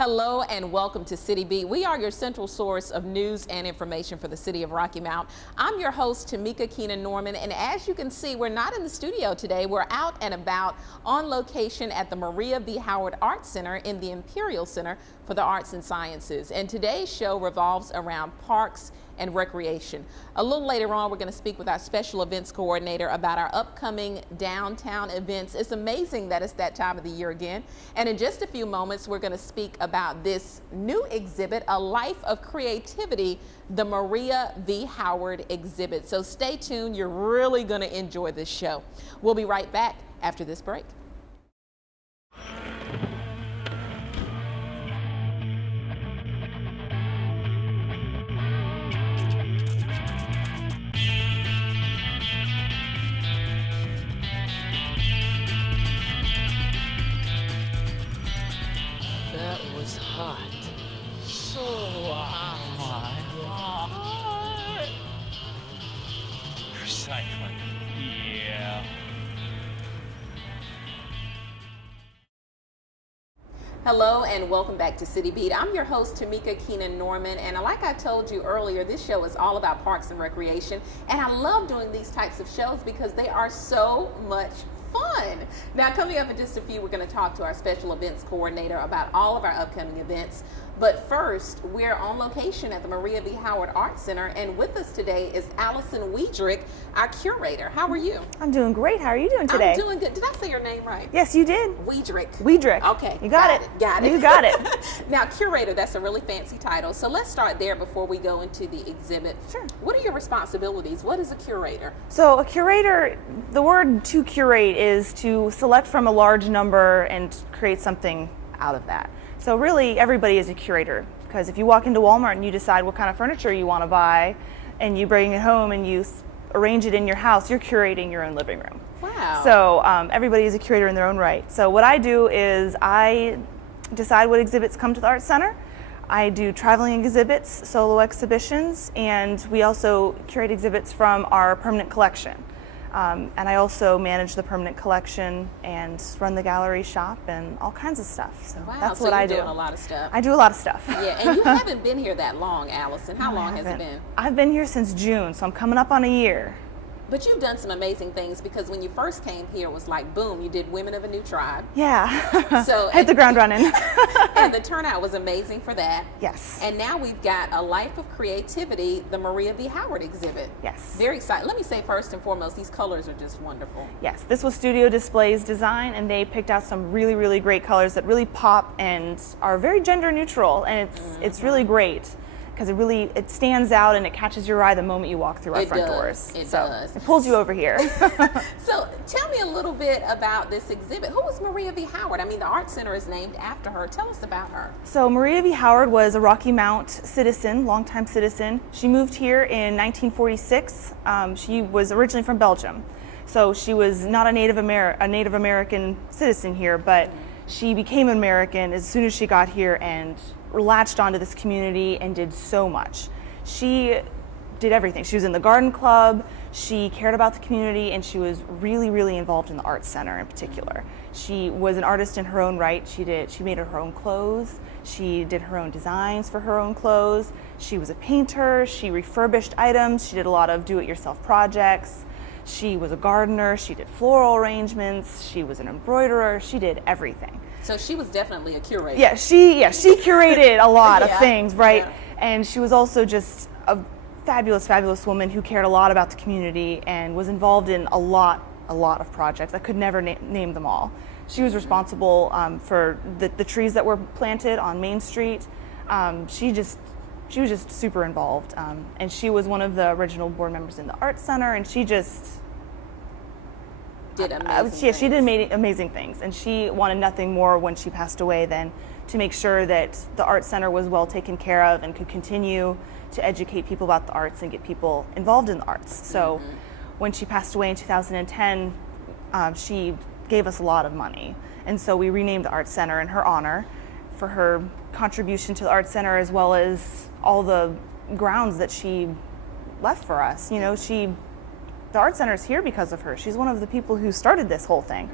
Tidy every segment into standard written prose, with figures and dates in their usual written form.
Hello and welcome to City Beat. We are your central source of news and information for the city of Rocky Mount. I'm your host, Tamika Keenan Norman, and as you can see, we're not in the studio today. We're out and about on location at the Maria V. Howard Arts Center in the Imperial Center for the Arts and Sciences. And today's show revolves around parks and recreation. A little later on, we're going to speak with our special events coordinator about our upcoming downtown events. It's amazing that it's that time of the year again. And in just a few moments, we're going to speak about this new exhibit, A Life of Creativity, the Maria V. Howard exhibit. So stay tuned. You're really going to enjoy this show. We'll be right back after this break. That was hot. So hot. Recycling. Yeah. Hello and welcome back to City Beat. I'm your host, Tamika Keenan Norman, and like I told you earlier, this show is all about parks and recreation, and I love doing these types of shows because they are so much fun. Now, coming up in just a few, we're going to talk to our special events coordinator about all of our upcoming events. But first, we're on location at the Maria V. Howard Arts Center, and with us today is Allison Weidrich, our curator. How are you? I'm doing great. How are you doing today? I'm doing good. Did I say your name right? Yes, you did. Weidrich. Weidrich. Okay. You got it. Got it. You got it. Now, curator, that's a really fancy title. So let's start there before we go into the exhibit. Sure. What are your responsibilities? What is a curator? So a curator, the word to curate is to select from a large number and create something out of that. So really, everybody is a curator. Because if you walk into Walmart and you decide what kind of furniture you want to buy and you bring it home and you arrange it in your house, you're curating your own living room. Wow. So everybody is a curator in their own right. So what I do is I decide what exhibits come to the Arts Center. I do traveling exhibits, solo exhibitions, and we also curate exhibits from our permanent collection. And I also manage the permanent collection and run the gallery shop and all kinds of stuff. So Wow, that's so what you're I do. doing a lot of stuff. I do a lot of stuff. Yeah, and you haven't been here that long, Allison. How long has it been? I've been here since June, so I'm coming up on a year. But you've done some amazing things because when you first came here, it was like, boom, you did Women of a New Tribe. Yeah. So hit the ground running. And the turnout was amazing for that. Yes. And now we've got A Life of Creativity, the Maria V. Howard exhibit. Yes. Very exciting. Let me say first and foremost, these colors are just wonderful. Yes, this was Studio Display's design, and they picked out some really, really great colors that really pop and are very gender neutral, and it's really great because it stands out and it catches your eye the moment you walk through our front doors. It so does. It pulls you over here. So tell me a little bit about this exhibit. Who was Maria V. Howard? I mean, the Art Center is named after her. Tell us about her. So Maria V. Howard was a Rocky Mount citizen, longtime citizen. She moved here in 1946. She was originally from Belgium. So she was not a Native American citizen here, but she became American as soon as she got here and latched onto this community and did so much. She did everything. She was in the garden club, she cared about the community, and she was really, really involved in the Arts Center in particular. She was an artist in her own right. She made her own clothes, she did her own designs for her own clothes, she was a painter, she refurbished items, she did a lot of do-it-yourself projects. She was a gardener, she did floral arrangements, she was an embroiderer, she did everything. So she was definitely a curator. Yeah, she curated a lot of Yeah, things, right? yeah. And she was also just a fabulous, fabulous woman who cared a lot about the community and was involved in a lot of projects. I could never name them all. She was responsible for the trees that were planted on Main Street. She was just super involved, and she was one of the original board members in the Arts Center, and she just did amazing she did amazing things, and she wanted nothing more when she passed away than to make sure that the Arts Center was well taken care of and could continue to educate people about the arts and get people involved in the arts. So when she passed away in 2010, she gave us a lot of money, and so we renamed the Arts Center in her honor for her contribution to the Arts Center, as well as all the grounds that she left for us. You know, the Arts Center is here because of her. She's one of the people who started this whole thing.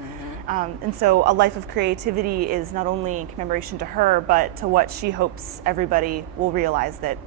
And so a life of creativity is not only in commemoration to her, but to what she hopes everybody will realize, that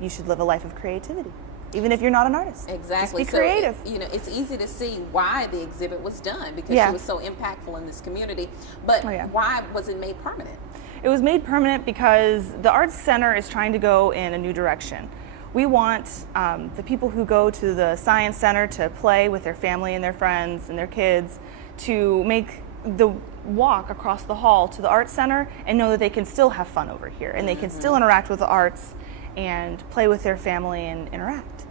you should live a life of creativity, even if you're not an artist. Exactly. Just be creative. So, it's easy to see why the exhibit was done, because Yeah. she was so impactful in this community. But Oh, yeah. why was it made permanent? It was made permanent because the Arts Center is trying to go in a new direction. We want the people who go to the Science Center to play with their family and their friends and their kids to make the walk across the hall to the Arts Center and know that they can still have fun over here and they can still interact with the arts and play with their family and interact.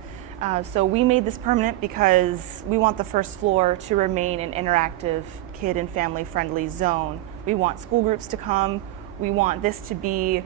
So we made this permanent because we want the first floor to remain an interactive, kid and family friendly zone. We want school groups to come. We want this to be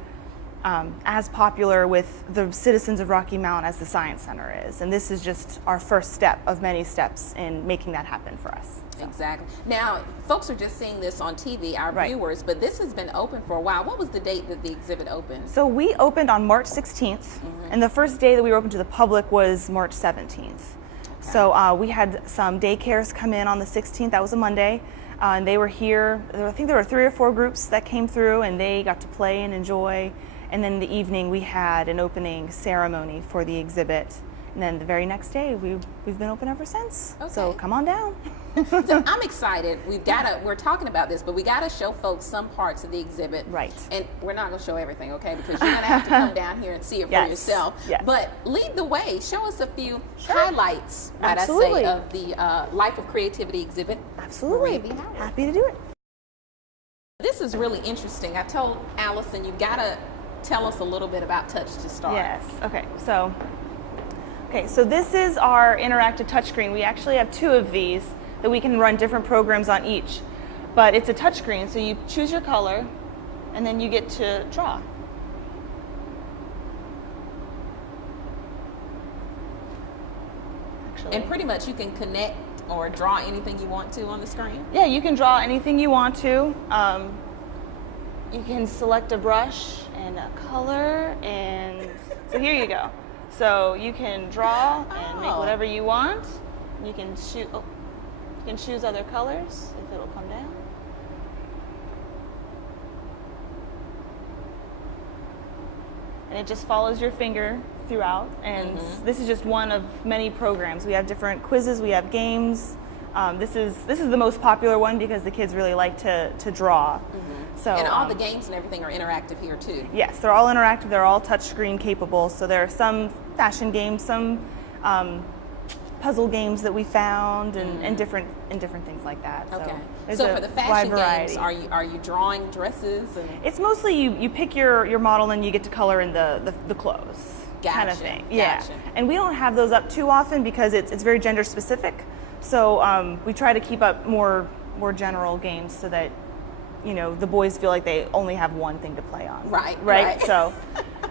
as popular with the citizens of Rocky Mount as the Science Center is. And this is just our first step of many steps in making that happen for us. So. Exactly. Now, folks are just seeing this on TV, our Right. viewers, but this has been open for a while. What was the date that the exhibit opened? So we opened on March 16th, and the first day that we were open to the public was March 17th. So we had some daycares come in on the 16th, that was a Monday, and they were here. I think there were 3 or 4 groups that came through, and they got to play and enjoy. And then in the evening, we had an opening ceremony for the exhibit. And then the very next day, we've been open ever since. So Okay. come on down. So I'm excited. We're talking about this, but we gotta show folks some parts of the exhibit. Right. And we're not gonna show everything, okay? Because you're gonna have to come down here and see it for Yes. yourself. Yes. But lead the way. Show us a few Sure. highlights, might Absolutely. I say, of the Life of Creativity exhibit. Absolutely. Maria B. Howard. Happy to do it. This is really interesting. I told Allison, you gotta tell us a little bit about Touch to start. Yes. Okay. So this is our interactive touchscreen. We actually have 2 of these that we can run different programs on each. But it's a touchscreen, so you choose your color, and then you get to draw. Actually, And pretty much you can connect or draw anything you want to on the screen. yeah, you can draw anything you want to. You can select a brush and a color, and so here you go. So you can draw and make Oh. whatever you want. You can shoot. Oh, you can choose other colors if it'll come down. And it just follows your finger throughout. And this is just one of many programs. We have different quizzes. We have games. This is the most popular one because the kids really like to draw. So And all the games and everything are interactive here too. yes, they're all interactive. They're all touchscreen capable. So there are some fashion games, some puzzle games that we found, and different things like that. Okay. there's So a for the wide fashion variety. games, are you drawing dresses and It's mostly you pick your model and you get to color in the clothes kind of Gotcha, thing. Yeah. gotcha. And we don't have those up too often because it's very gender specific. So we try to keep up more general games so that the boys feel like they only have one thing to play on. Right. So,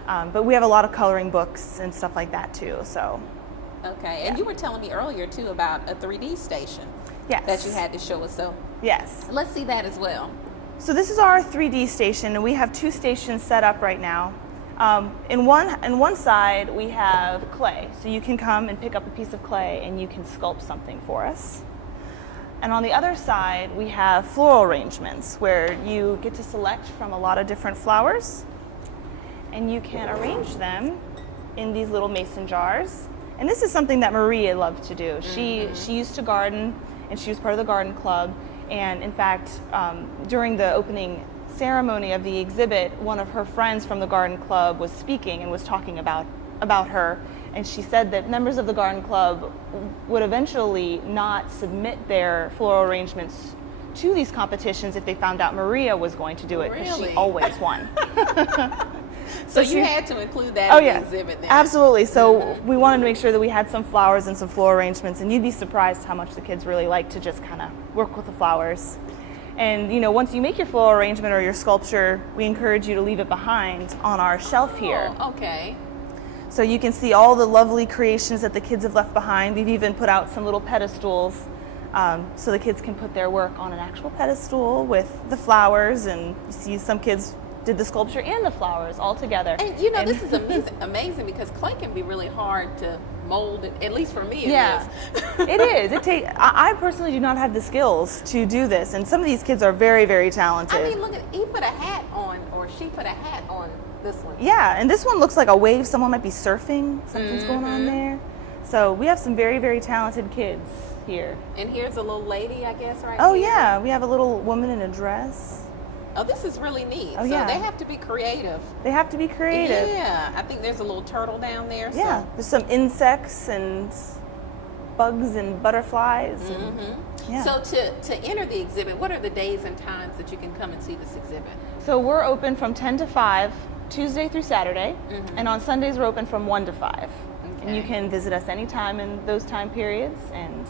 but we have a lot of coloring books and stuff like that too. So Okay. And Yeah. you were telling me earlier too about a 3D station yes, that you had to show us. So yes. let's see that as well. So this is our 3D station, and we have 2 stations set up right now. In one side we have clay, so you can come and pick up a piece of clay and you can sculpt something for us. And on the other side we have floral arrangements where you get to select from a lot of different flowers, and you can arrange them in these little mason jars. And this is something that Maria loved to do. She used to garden, and she was part of the garden club. And in fact, during the opening ceremony of the exhibit, one of her friends from the garden club was speaking and was talking about her. And she said that members of the garden club would eventually not submit their floral arrangements to these competitions if they found out Maria was going to do it, because Really? she always won. So she- you had to include that Oh in yeah, the exhibit then. absolutely. So we wanted to make sure that we had some flowers and some floral arrangements, and you'd be surprised how much the kids really like to just kind of work with the flowers. And once you make your floral arrangement or your sculpture, we encourage you to leave it behind on our shelf here. Oh, okay. So you can see all the lovely creations that the kids have left behind. We've even put out some little pedestals so the kids can put their work on an actual pedestal with the flowers, and you see some kids did the sculpture and the flowers all together. And you know, this is amazing because clay can be really hard to mold. At least for me, it Yeah, is. it is. I personally do not have the skills to do this, and some of these kids are very, very talented. I mean, look at, he put a hat on, or she put a hat on this one. Yeah, and this one looks like a wave. Someone might be surfing. Something's going on there. So we have some very, very talented kids here. And here's a little lady, I guess, right Oh here. yeah, we have a little woman in a dress. Oh, this is really neat. Oh, So yeah. they have to be creative. They have to be creative. Yeah, I think there's a little turtle down there. Yeah, So. there's some insects and bugs and butterflies. And, yeah. So to enter the exhibit, what are the days and times that you can come and see this exhibit? So we're open from 10 to 5, Tuesday through Saturday, and on Sundays we're open from 1 to 5. And you Okay. can visit us anytime in those time periods, and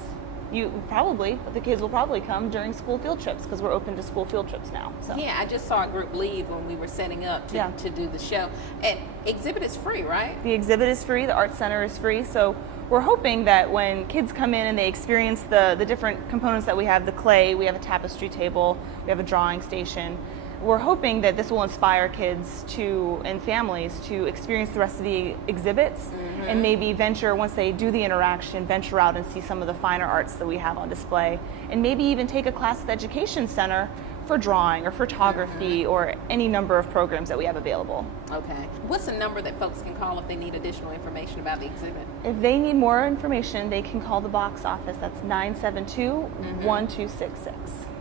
the kids will probably come during school field trips because we're open to school field trips now. So. Yeah, I just saw a group leave when we were setting up Yeah. to do the show. And exhibit is free, right? The exhibit is free, the art center is free, so we're hoping that when kids come in and they experience the different components that we have, the clay, we have a tapestry table, we have a drawing station, we're hoping that this will inspire kids and families to experience the rest of the exhibits and maybe once they do the interaction, venture out and see some of the finer arts that we have on display, and maybe even take a class at the Education Center for drawing or photography or any number of programs that we have available. Okay. What's the number that folks can call if they need additional information about the exhibit? If they need more information, they can call the box office. That's 972-1266.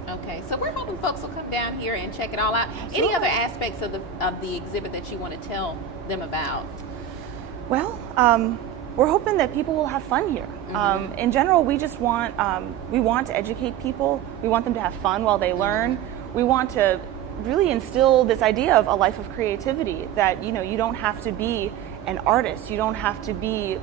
Okay, so we're hoping folks will come down here and check it all out. Absolutely. Any other aspects of the exhibit that you want to tell them about? Well, we're hoping that people will have fun here. In general, we just want to educate people. We want them to have fun while they learn. We want to really instill this idea of a life of creativity, that you don't have to be an artist. You don't have to be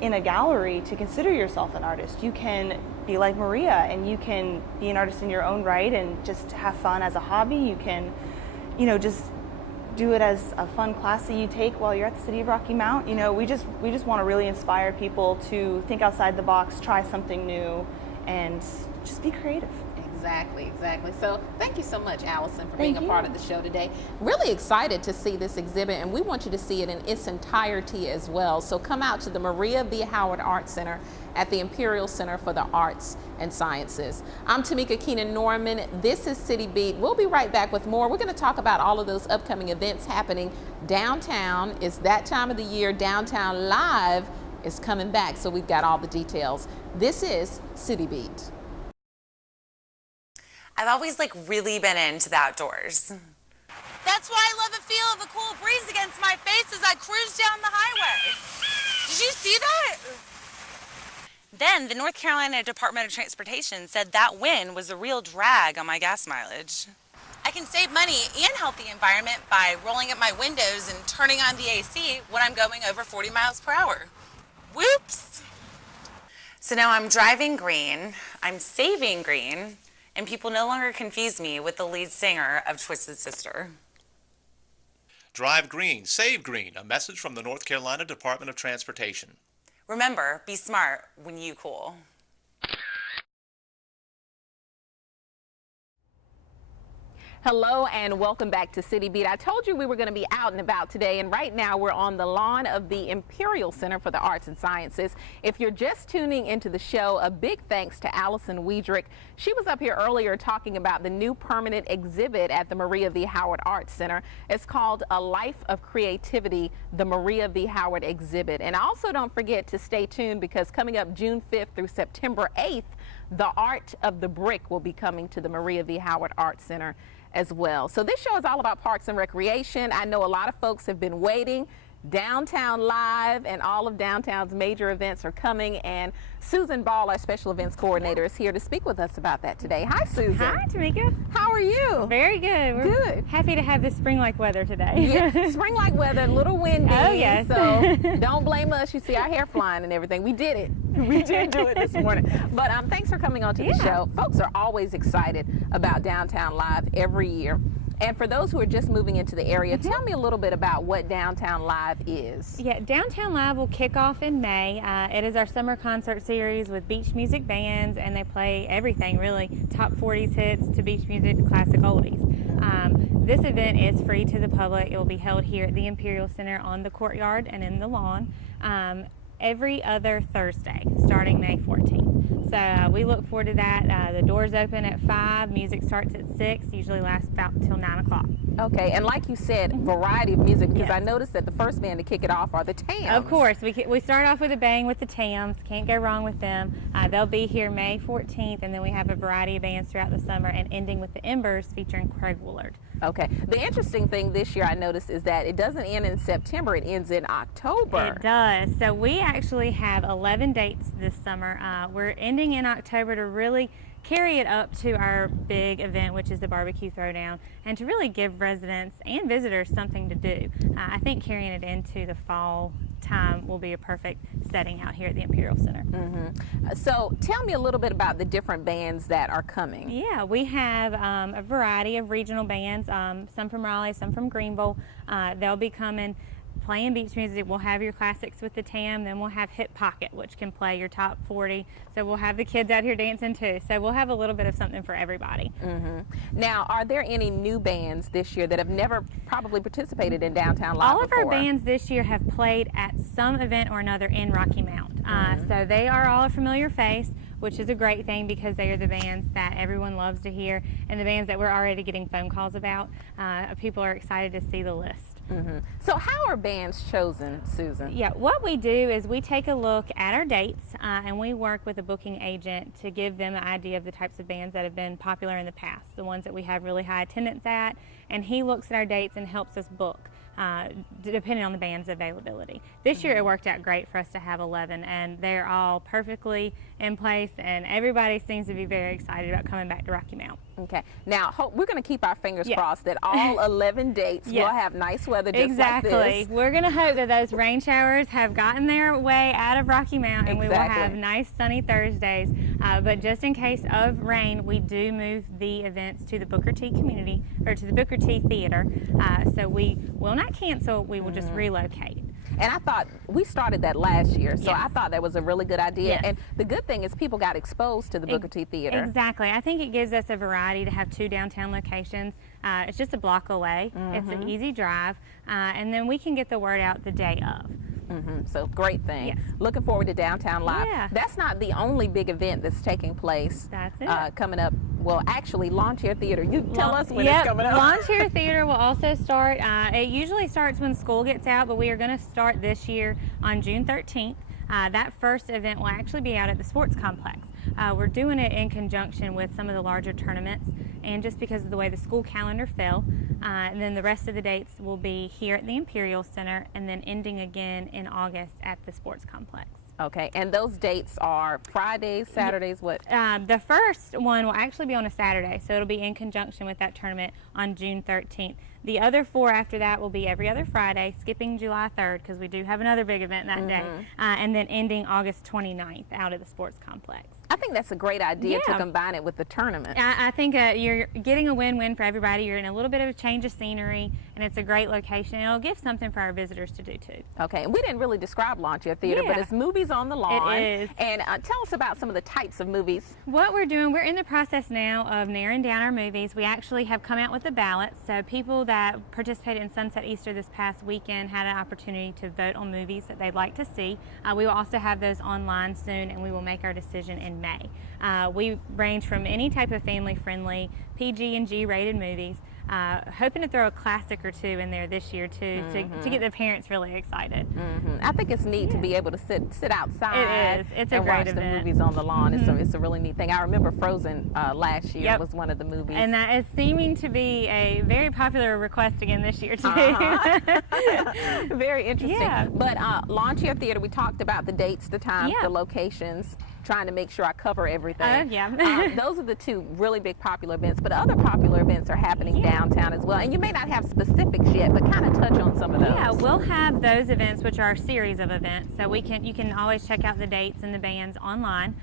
in a gallery to consider yourself an artist. You can be like Maria and you can be an artist in your own right and just have fun as a hobby. You can, just do it as a fun class that you take while you're at the City of Rocky Mount. We just want to really inspire people to think outside the box, try something new, and just be creative. Exactly. So thank you so much, Allison, for being Thank a part you. of the show today. Really excited to see this exhibit, and we want you to see it in its entirety as well. So come out to the Maria V. Howard Art Center at the Imperial Center for the Arts and Sciences. I'm Tamika Keenan Norman. This is City Beat. We'll be right back with more. We're going to talk about all of those upcoming events happening downtown. It's that time of the year. Downtown Live is coming back, so we've got all the details. This is City Beat. I've always really been into the outdoors. That's why I love the feel of a cool breeze against my face as I cruise down the highway. Did you see that? Then the North Carolina Department of Transportation said that wind was a real drag on my gas mileage. I can save money and help the environment by rolling up my windows and turning on the AC when I'm going over 40 miles per hour. Whoops! So now I'm driving green, I'm saving green, and people no longer confuse me with the lead singer of Twisted Sister. Drive green, save green, a message from the North Carolina Department of Transportation. Remember, be smart when you cool. Hello and welcome back to City Beat. I told you we were going to be out and about today, and right now we're on the lawn of the Imperial Center for the Arts and Sciences. If you're just tuning into the show, a big thanks to Allison Weidrich. She was up here earlier talking about the new permanent exhibit at the Maria V. Howard Arts Center. It's called A Life of Creativity, the Maria V. Howard exhibit. And also don't forget to stay tuned, because coming up June 5th through September 8th, the Art of the Brick will be coming to the Maria V. Howard Arts Center as well. So this show is all about parks and recreation. I know a lot of folks have been waiting. Downtown Live and all of downtown's major events are coming, and Susan Ball, our special events coordinator, is here to speak with us about that today. Hi, Susan. Hi, Tamika. How are you? Very good. We're Good. happy to have this spring-like weather today. Yeah, spring-like weather, a little windy. Oh, yes. So don't blame us. You see our hair flying and everything. We did it. We did do it this morning. But thanks for coming on to the show. Folks are always excited about Downtown Live every year. And for those who are just moving into the area, tell me a little bit about what Downtown Live is. Yeah, Downtown Live will kick off in May. It is our summer concert series with beach music bands, and they play everything really, top 40s hits to beach music to classic oldies. This event is free to the public. It will be held here at the Imperial Center on the courtyard and in the lawn every other Thursday, starting May 14th. So we look forward to that. The doors open at 5, music starts at 6, usually lasts about till 9 o'clock. Okay, and like you said, variety of music, because Yes. I noticed that the first band to kick it off are the Tams. Of course, we start off with a bang with the Tams. Can't go wrong with them. They'll be here May 14th, and then we have a variety of bands throughout the summer, and ending with the Embers featuring Craig Woolard. Okay, the interesting thing this year I noticed is that it doesn't end in September, it ends in October. It does. So we actually have 11 dates this summer. We're ending in October to really carry it up to our big event, which is the Barbecue Throwdown, and to really give residents and visitors something to do. I think carrying it into the fall time will be a perfect setting out here at the Imperial Center. So tell me a little bit about the different bands that are coming. Yeah, we have a variety of regional bands, some from Raleigh, some from Greenville. They'll be coming playing beach music. We'll have your classics with the Tam, then we'll have Hip Pocket, which can play your top 40. So we'll have the kids out here dancing too. So we'll have a little bit of something for everybody. Now, are there any new bands this year that have never probably participated in Downtown Live All of before? our bands this year have played at some event or another in Rocky Mount. So they are all a familiar face, which is a great thing because they are the bands that everyone loves to hear and the bands that we're already getting phone calls about. People are excited to see the list. So how are bands chosen, Susan? Yeah, what we do is we take a look at our dates and we work with a booking agent to give them an idea of the types of bands that have been popular in the past, the ones that we have really high attendance at, and he looks at our dates and helps us book. Depending on the band's availability. This year it worked out great for us to have 11 and they're all perfectly in place and everybody seems to be very excited about coming back to Rocky Mount. Okay. Now, we're going to keep our fingers Yes. crossed that all 11 dates will Yes. have nice weather just Exactly. like this. We're going to hope that those rain showers have gotten their way out of Rocky Mount and we will have Exactly. nice sunny Thursdays. But just in case of rain, we do move the events to the Booker T community or to the Booker T Theater. So we will not cancel, we will just relocate. And I thought we started that last year, so Yes. I thought that was a really good idea. Yes. And the good thing is people got exposed to the Booker T Theater. Exactly. I think it gives us a variety to have 2 downtown locations. It's just a block away. It's an easy drive. And then we can get the word out the day of. So great thing. Yes. Looking forward to Downtown Live. Yeah. That's not the only big event that's taking place. That's it. Coming up. Well, actually, Lawn Chair Theater. You tell us when Yep, it's coming up. Lawn Chair Theater will also start. It usually starts when school gets out, but we are going to start this year on June 13th. That first event will actually be out at the sports complex. We're doing it in conjunction with some of the larger tournaments and just because of the way the school calendar fell. And then the rest of the dates will be here at the Imperial Center and then ending again in August at the sports complex. Okay, and those dates are Fridays, Saturdays, what? The first one will actually be on a Saturday, so it'll be in conjunction with that tournament on June 13th. The other 4 after that will be every other Friday, skipping July 3rd because we do have another big event that day, and then ending August 29th out at the sports complex. I think that's a great idea to Yeah. combine it with the tournament. I think you're getting a win-win for everybody. You're in a little bit of a change of scenery, and it's a great location. It'll give something for our visitors to do too. Okay, and we didn't really describe Lawn Chair Theater, but Yeah. it's movies on the lawn. is. And tell us about some of the types of movies. What we're doing, we're in the process now of narrowing down our movies. We actually have come out with a ballot, so people that participated in Sunset Easter this past weekend had an opportunity to vote on movies that they'd like to see. We will also have those online soon, and we will make our decision in May. We range from any type of family-friendly PG and G rated movies. Hoping to throw a classic or 2 in there this year too to get the parents really excited. I think it's neat to be able to sit outside It is. It's a and great watch the event. movies on the lawn. It's a really neat thing. I remember Frozen last year Yep. was one of the movies. And that is seeming to be a very popular request again this year too. Very interesting. Yeah. But Lawn Chair Theater, we talked about the dates, the times, Yeah. the locations, trying to make sure I cover everything. Oh, yeah. Those are the 2 really big popular events, but other popular events are happening downtown as well. And you may not have specifics yet, but kind of touch on some of those. Yeah, we'll have those events, which are a series of events. So you can always check out the dates and the bands online.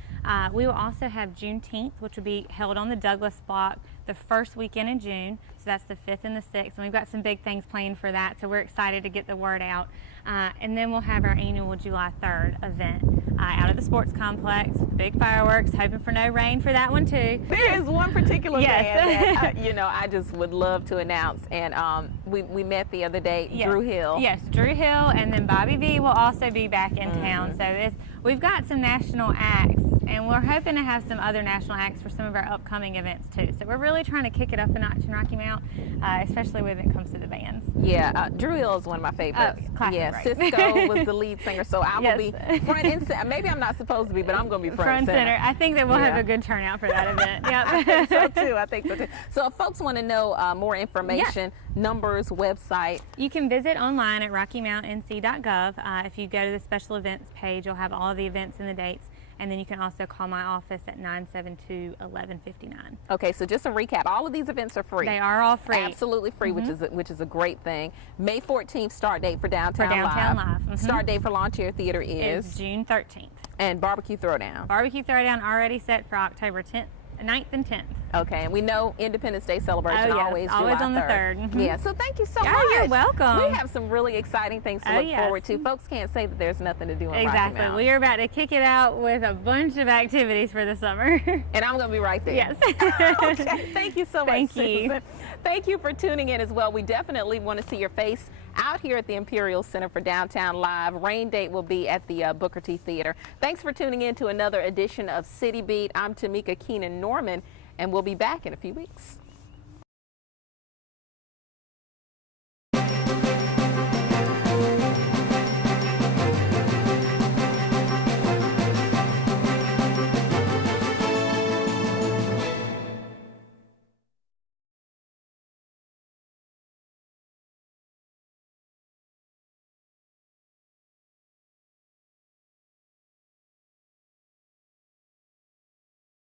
We will also have Juneteenth, which will be held on the Douglas Block the first weekend in June. So that's the 5th and the 6th, and we've got some big things planned for that, so we're excited to get the word out. And then we'll have our annual July 3rd event out at the sports complex. Big fireworks, hoping for no rain for that one too. There is one particular Yes. band that I just would love to announce, and we met the other day, Yes. Drew Hill. Yes, Drew Hill, and then Bobby V will also be back in town. So we've got some national acts, and we're hoping to have some other national acts for some of our upcoming events too. So we're really trying to kick it up a notch in Rocky Mount, especially when it comes to the bands. Yeah, Drew Hill is one of my favorites. Classic, yeah, right. Cisco was the lead singer, so I will Yes. be front and center. Maybe I'm not supposed to be, but I'm going to be front and center. I think that we'll have Yeah. a good turnout for that event. I Yep. think so too. I think so too. So if folks want to know more information, numbers, website. You can visit online at RockyMountNC.gov. If you go to the special events page, you'll have all the events and the dates. And then you can also call my office at 972-1159. Okay, so just a recap. All of these events are free. They are all free. Absolutely free, which is a great thing. May 14th start date for Downtown, Downtown Live. Live. Mhm. Start date for Lawn Chair Theater It's is June 13th. and Barbecue Throwdown. Barbecue Throwdown already set for October 9th and 10th. Okay, and we know Independence Day celebration Oh, yes, always always July on the 3rd. 3rd. Mhm. Yeah, so thank you so Yeah, much. you're welcome. We have some really exciting things to Oh, look yes. forward to. Folks can't say that there's nothing to do in Rocky Exactly. Mount. We are about to kick it out with a bunch of activities for the summer. And I'm going to be right there. Yes. Okay, thank you so much, Thank you. Susan. Thank you for tuning in as well. We definitely want to see your face out here at the Imperial Center for Downtown Live. Rain date will be at the Booker T Theater. Thanks for tuning in to another edition of City Beat. I'm Tamika Keenan Norman, and we'll be back in a few weeks.